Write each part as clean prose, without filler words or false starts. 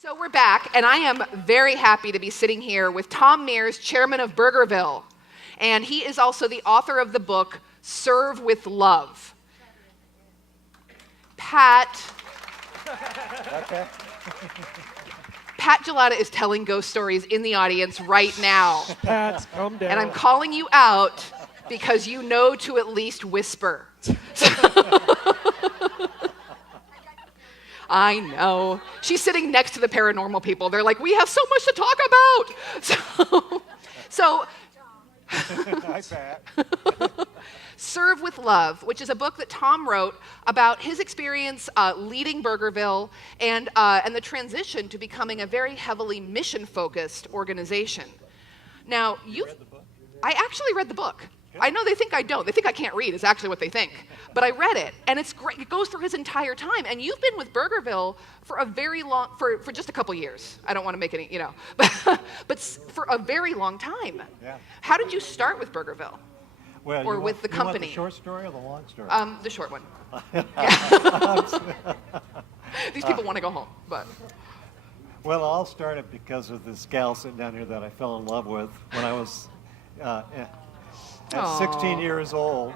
So we're back, and I am very happy to be sitting here with Tom Mears, chairman of Burgerville. And he is also the author of the book, Serve with Love. Pat Gelada is telling ghost stories in the audience right now. Pat, calm down. And I'm calling you out because you know to at least whisper. I know. She's sitting next to the paranormal people. They're like, we have so much to talk about. So Hi, Pat. Serve with Love, which is a book that Tom wrote about his experience leading Burgerville and the transition to becoming a very heavily mission-focused organization. Now, I actually read the book. I know they think I don't. They think I can't read is actually what they think. But I read it, and it's great. It goes through his entire time. And you've been with Burgerville for a very long, for just a couple years. I don't want to make any, but for a very long time. Yeah. How did you start with Burgerville? Well, Or with the company? You want the short story or the long story? The short one. These people want to go home, but. Well, I'll start it because of this gal sitting down here that I fell in love with when I was at 16 years old.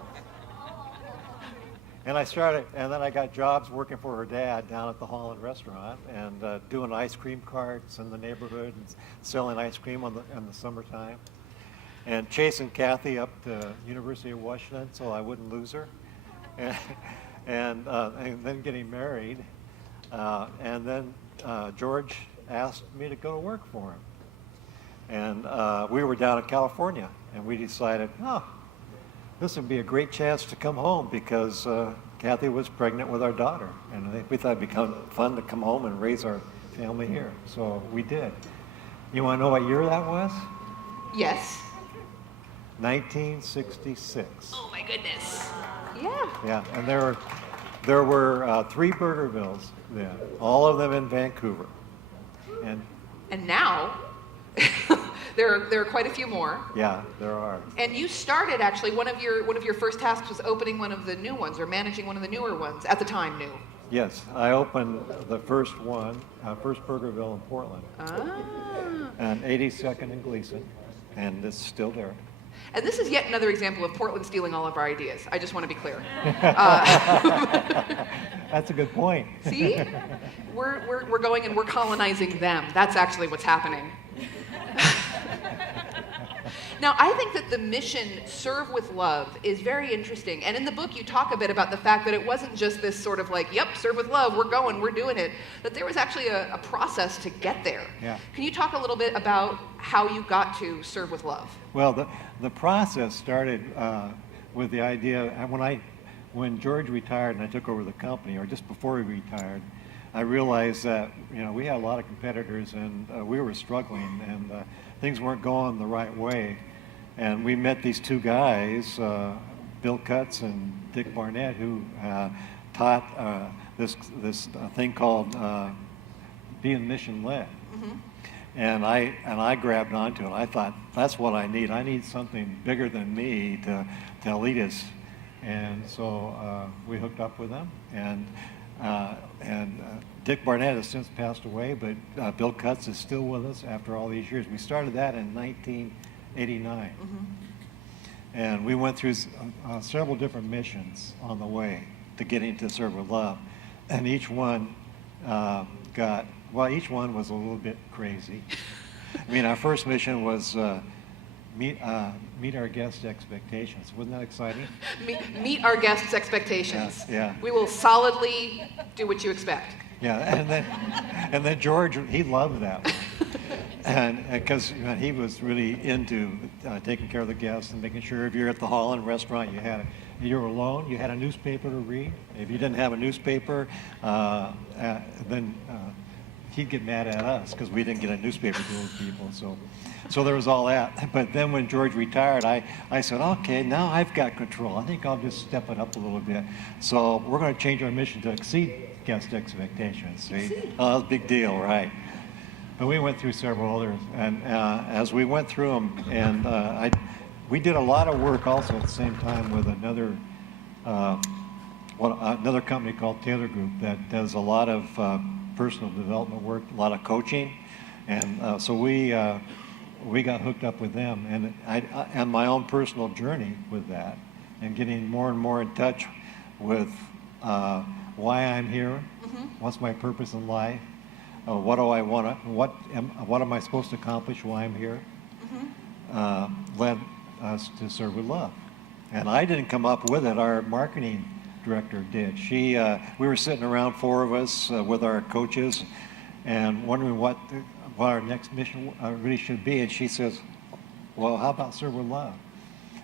And then I got jobs working for her dad down at the Holland restaurant and doing ice cream carts in the neighborhood and selling ice cream in the summertime. And chasing Kathy up to University of Washington so I wouldn't lose her. And then getting married. And then George asked me to go to work for him. And we were down in California, and we decided, this would be a great chance to come home because Kathy was pregnant with our daughter. And we thought it'd be fun to come home and raise our family here. So we did. You want to know what year that was? Yes. 1966. Oh my goodness. Yeah. Yeah, and there were 3 Burgervilles then, all of them in Vancouver. And now there are quite a few more. Yeah, there are. And you started actually one of your first tasks was opening one of the new ones or managing one of the newer ones at the time new. Yes, I opened the first one, first Burgerville in Portland. And 82nd and Gleason, and it's still there. And this is yet another example of Portland stealing all of our ideas. I just want to be clear. That's a good point. See? We're going and we're colonizing them. That's actually what's happening. Now, I think that the mission, Serve with Love, is very interesting. And in the book, you talk a bit about the fact that it wasn't just this sort of like, yep, serve with love, we're going, we're doing it. That there was actually a process to get there. Yeah. Can you talk a little bit about how you got to Serve with Love? Well, the process started with the idea, when George retired and I took over the company, or just before he retired, I realized that we had a lot of competitors and we were struggling and things weren't going the right way. And we met these 2 guys, Bill Cutts and Dick Barnett, who taught this thing called being mission-led. Mm-hmm. And I grabbed onto it. I thought, that's what I need. I need something bigger than me to lead us. And so we hooked up with them. And Dick Barnett has since passed away, but Bill Cutts is still with us after all these years. We started that in 1989. Mm-hmm. And we went through several different missions on the way to getting to Serve with Love. And each one each one was a little bit crazy. I mean, our first mission was meet our guests' expectations. Wasn't that exciting? Meet our guests' expectations. Yeah. We will solidly do what you expect. Yeah, and then George, he loved that one. And because he was really into taking care of the guests and making sure if you're at the Holland restaurant, you were alone, you had a newspaper to read. If you didn't have a newspaper, then he'd get mad at us because we didn't get a newspaper to those people. So there was all that. But then when George retired, I said, okay, now I've got control. I think I'll just step it up a little bit. So we're going to change our mission to exceed guest expectations. See? Oh, that's a big deal, right? But we went through several others, and as we went through them, and we did a lot of work also at the same time with another company called Taylor Group that does a lot of personal development work, a lot of coaching, and so we got hooked up with them, and on my own personal journey with that, and getting more and more in touch with why I'm here, what's my purpose in life, what do I want to, what am I supposed to accomplish while I'm here, led us to Serve with Love. And I didn't come up with it, our marketing director did. We were sitting around, four of us, with our coaches, and wondering what our next mission really should be, and she says, well, how about Serve with Love?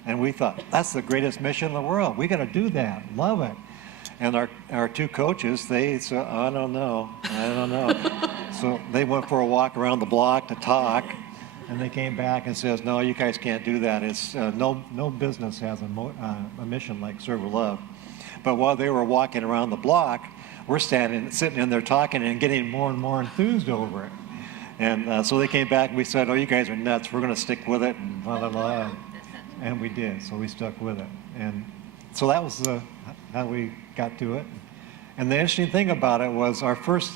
And we thought, that's the greatest mission in the world. We got to do that. Love it. And our two coaches, they said, I don't know. So they went for a walk around the block to talk, and they came back and says, no, you guys can't do that. It's no business has a mission like Serve with Love. But while they were walking around the block, we're sitting in there talking and getting more and more enthused over it. And so they came back and we said, oh, you guys are nuts. We're going to stick with it, and blah, blah, blah. And we did, so we stuck with it. And so that was how we got to it. And the interesting thing about it was our first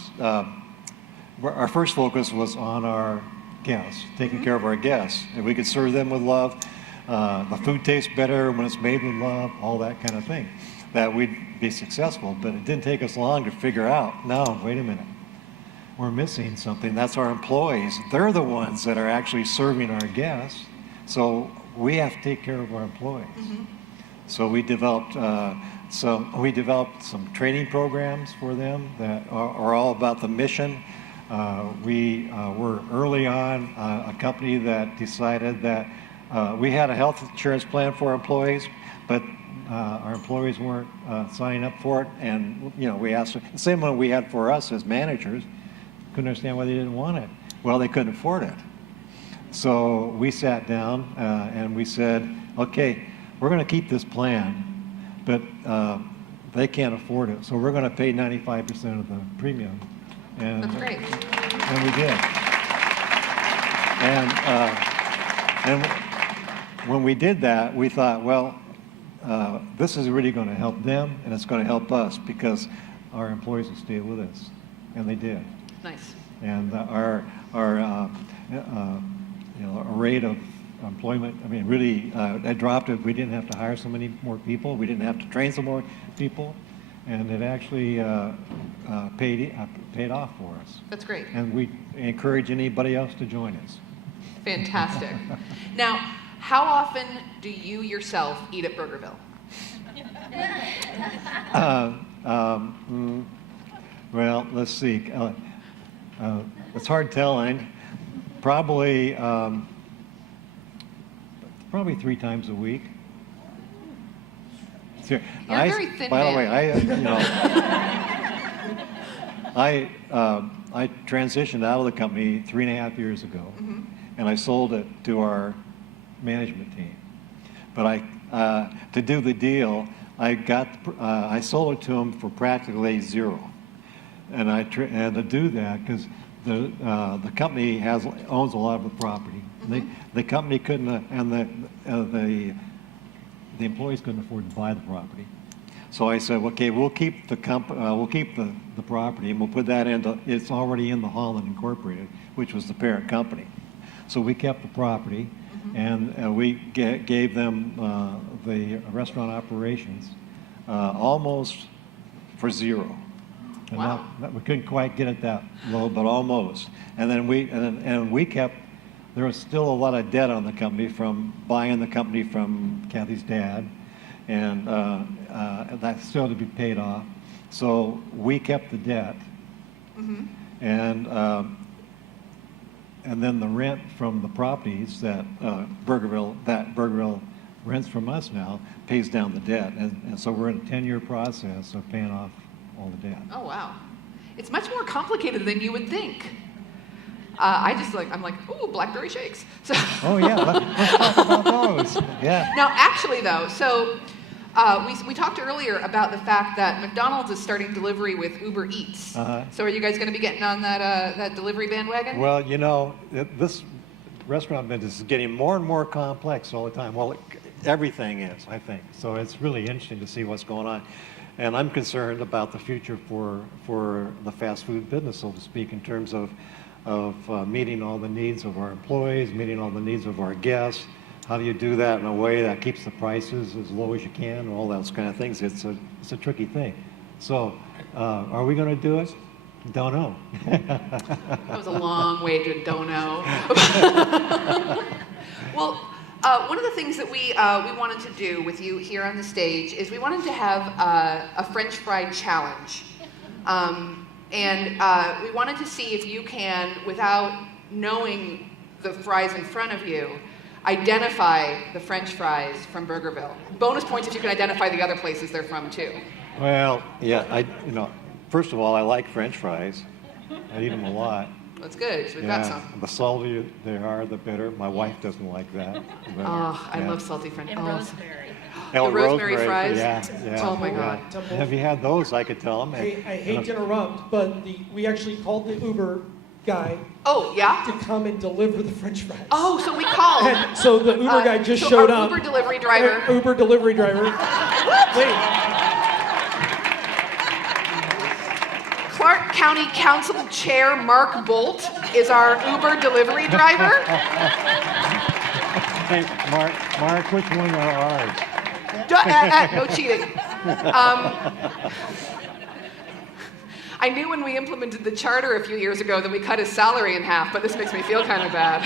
focus was on our guests, taking care of our guests. And we could serve them with love. The food tastes better when it's made with love, all that kind of thing, that we'd be successful. But it didn't take us long to figure out, no, wait a minute. We're missing something. That's our employees. They're the ones that are actually serving our guests. So we have to take care of our employees. So we developed some training programs for them that are all about the mission. We were early on a company that decided that we had a health insurance plan for our employees, but our employees weren't signing up for it. And we asked them, the same one we had for us as managers. Couldn't understand why they didn't want it. Well, they couldn't afford it. So we sat down and we said, okay, we're going to keep this plan, but they can't afford it. So we're going to pay 95% of the premium. And, that's great. And we did. And when we did that, we thought, well, this is really going to help them, and it's going to help us because our employees will stay with us. And they did. Nice. And our rate of employment, really it dropped. We didn't have to hire so many more people. We didn't have to train some more people. And it actually paid off for us. That's great. And we encourage anybody else to join us. Fantastic. Now, how often do you yourself eat at Burgerville? Well, let's see. It's hard telling. Probably 3 times a week. You're a very thin by man. the way, I transitioned out of the company 3.5 years ago, and I sold it to our management team. But to do the deal, I sold it to them for practically zero. And to do that, because the company owns a lot of the property. The company couldn't, and the employees couldn't afford to buy the property. So I said, okay, we'll keep the property, and we'll put that into. It's already in the Holland Incorporated, which was the parent company. So we kept the property, and we gave them the restaurant operations almost for zero. And wow. We couldn't quite get it that low, but almost. And then we kept. There was still a lot of debt on the company from buying the company from Kathy's dad, and that's still to be paid off. So we kept the debt, and then the rent from the properties that Burgerville rents from us now pays down the debt, and so we're in a 10-year process of paying off all the debt. Oh, wow. It's much more complicated than you would think. I'm like, ooh, blackberry shakes. So oh, yeah, let's talk about those. Yeah. Now, actually, though, so we talked earlier about the fact that McDonald's is starting delivery with Uber Eats. So are you guys going to be getting on that delivery bandwagon? Well, this restaurant business is getting more and more complex all the time. Well, everything is, I think. So it's really interesting to see what's going on. and I'm concerned about the future for the fast food business, so to speak, in terms of meeting all the needs of our employees, meeting all the needs of our guests. How do you do that in a way that keeps the prices as low as you can, and all those kind of things? It's a tricky thing. So, are we going to do it? Don't know. That was a long way to don't know. Well, one of the things that we wanted to do with you here on the stage is we wanted to have a French fry challenge. And we wanted to see if you can, without knowing the fries in front of you, identify the French fries from Burgerville. Bonus points if you can identify the other places they're from too. Well, yeah, first of all, I like French fries. I eat them a lot. That's good, so we've got some. The saltier they are, the better. My wife doesn't like that. But, I love salty French fries. And rosemary. The rosemary fries? Yeah. Oh my God. Have you had those? I could tell them. Hey, I hate to interrupt, but we actually called the Uber guy Oh, yeah? to come and deliver the French fries. Oh, so we called. And so the Uber guy just so showed our up. Uber delivery driver. Uber delivery driver. Wait. Clark County Council Chair Mark Bolt is our Uber delivery driver. Hey, Mark, which one are ours? No cheating. I knew when we implemented the charter a few years ago that we cut his salary in half, but this makes me feel kind of bad.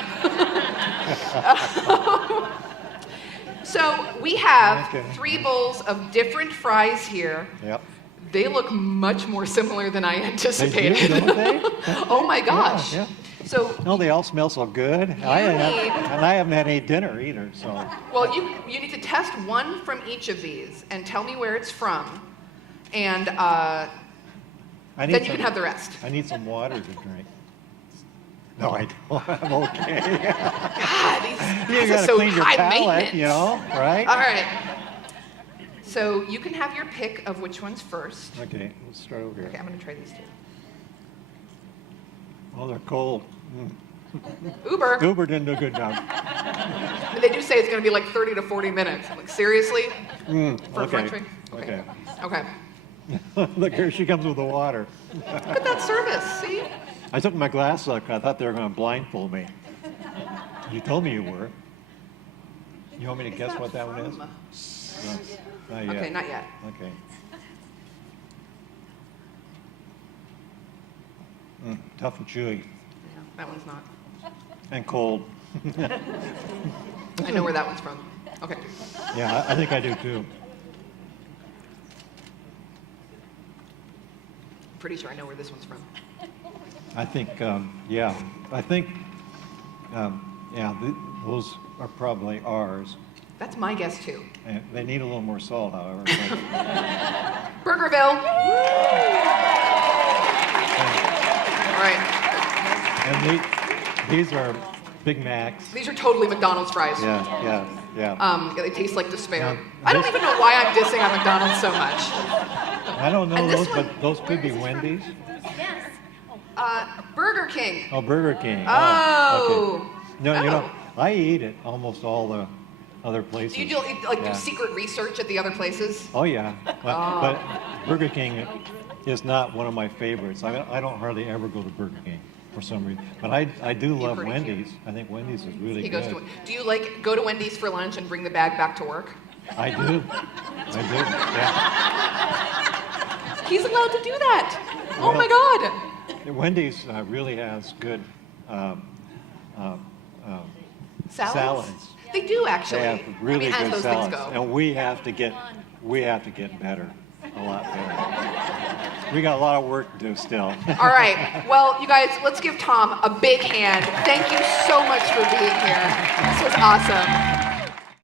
So we have 3 bowls of different fries here. Yep. They look much more similar than I anticipated. They do, don't they? Oh my gosh. Yeah. So, No, they all smell so good. And I haven't had any dinner either, so. well, you need to test one from each of these and tell me where it's from, and then you can have the rest. I need some water to drink. No, I don't. I'm okay. God, You these are gotta so clean your high palate, maintenance. right? All right. So you can have your pick of which one's first. Okay, let's start over here. Okay, I'm going to try these 2. Oh, they're cold. Uber. Uber didn't do a good job. They do say it's going to be like 30 to 40 minutes. I'm like, seriously? For a French Okay. fry? Okay. Look, here she comes with the water. Look at that service, see? I took my glasses off. I thought they were going to blindfold me. You told me you were. You want me to guess what that one is? No, not yet. Okay, not yet. Okay. Tough and chewy. Yeah, that one's not. And cold. I know where that one's from. Okay. Yeah, I think I do too. I'm pretty sure I know where this one's from. I think, those are probably ours. That's my guess too. And they need a little more salt, however. Burgerville. All right. And these are Big Macs. These are totally McDonald's fries. Yeah. Yeah, they taste like despair. Yeah, I don't even know why I'm dissing on McDonald's so much. I don't know And this those, one- but those could be Wendy's. Yes. Burger King. Oh, Burger King. Oh. Okay. No, I eat at almost all the other places. Do you do secret research at the other places? Oh, yeah. But Burger King is not one of my favorites. I don't hardly ever go to Burger King for some reason. But I do love pretty Wendy's. I think Wendy's is really He good. goes to. Do you go to Wendy's for lunch and bring the bag back to work? I do. Yeah. He's allowed to do that. Oh my God. Wendy's really has good salads. They do actually. They have really as good those salads, things go. and we have to get better, a lot better. We got a lot of work to do still. All right. Well, you guys, let's give Tom a big hand. Thank you so much for being here. This was awesome.